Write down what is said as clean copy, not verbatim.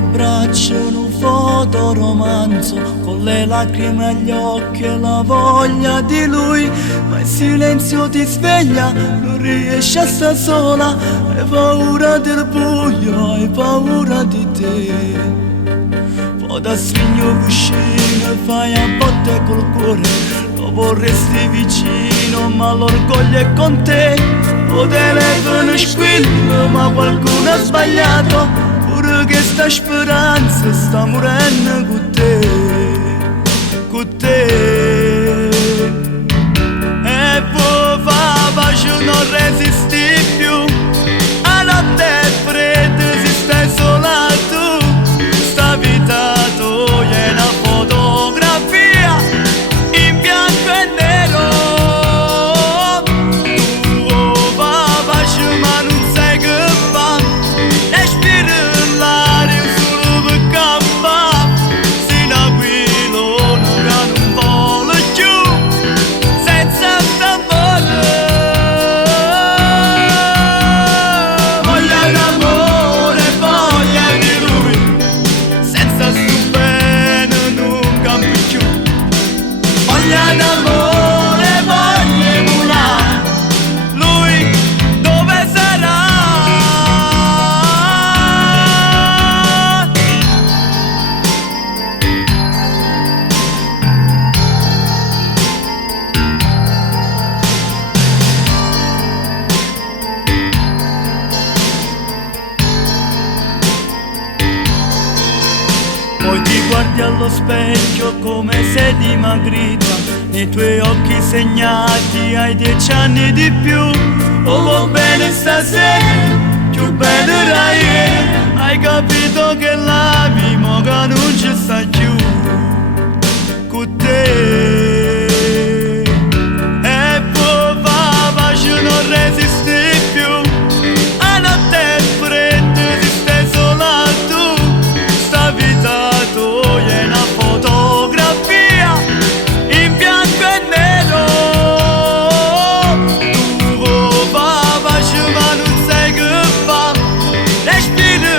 tue braccia in un fotoromanzo, con le lacrime agli occhi e la voglia di lui, ma il silenzio ti sveglia, non riesci a stare sola, hai paura del buio, hai paura di te. Poi da sogno vicino fai a botte col cuore, lo vorresti vicino ma l'orgoglio è con te. O telefono squillo ma qualcuno ha sbagliato, pure che sta speranza sta morendo con te, con te. E poi fa pace non resisti più, a notte è fredda si stai sola tu, sta vita tua è una fotografia in bianco e nero. Tu va pace ma non sai che fa, respiri l'aria solo per campare, sino a quello che non vola più, senza t'amore. Voglia d'amore, voglia di lui, senza sto bene non cambi più. Voglia d'amore, voglia emulare, lui dove sarà? Poi ti guardi allo specchio come sei dimagrita, nei tuoi occhi segnati hai 10 anni di più. Oh va bene stasera, più bene era ieri, hai capito che la mia non ci sta più con te. E poi va pace non resisti più, a notte è fredda si stai sola tu, sta vita tua è una fotografia in bianco e nero. Tu va pace ma non sai che fa, respiri